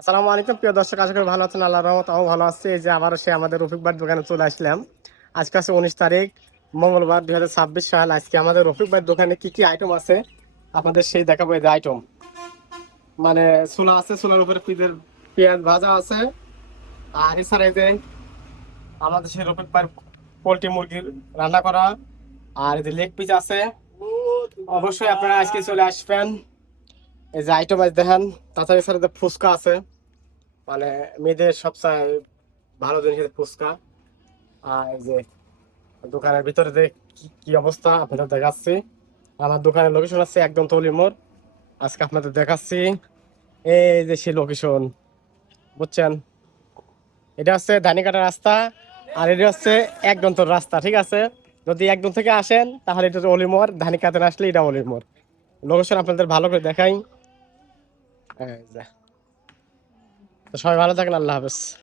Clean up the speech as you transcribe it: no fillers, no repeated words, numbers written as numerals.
আসসালামু আলাইকুম প্রিয় দর্শক, আশা করি ভালো আছেন। আল্লাহর রহমতে আমিও ভালো আছি। এই যে আবারও সে আমাদের রফিক ভাইয়ের দোকানে চলে আসলাম। আজকে আছে 19 তারিখ, মঙ্গলবার, 2026 সাল। আজকে আমাদের রফিক ভাইয়ের দোকানে কি কি আইটেম আছে আপনাদের সেই দেখাবো। এই যে আইটেম মানে ছোলা আছে, ছোলার উপরে পেঁয়াজ ভাজা আছে। আর এছাড়া এই যে আমাদের সেই রফিক ভাইয়ের পোলট্রি মুরগির রান্না করা। আর এই যে লেগ পিস আছে। অবশ্যই আপনারা আজকে চলে আসবেন। এই যে আইটেম আজ দেখেন। তাছাড়া এছাড়া যে ফুচকা আছে, মানে মেয়েদের সবচেয়ে ভালো জিনিস হচ্ছে ফুচকা। আর এই যে দোকানের ভিতরে যে কি কি অবস্থা আপনাদের দেখাচ্ছি। আমার দোকানের লোকেশন আছে একদম তলি মোড়। আজকে আপনাদের দেখাচ্ছি এই যে সেই লোকেশন, বুঝছেন? এটা হচ্ছে ধানিকাটা রাস্তা, আর এটা হচ্ছে একদন্তর রাস্তা, ঠিক আছে? যদি একদম থেকে আসেন তাহলে এটা হচ্ছে অলিমোড়, ধানিকাতে না আসলে এটা অলিমোড়। লোকেশন আপনাদের ভালো করে দেখাই। এই যে। তো সবাই ভালো থাকেন, আল্লাহ হাফেজ।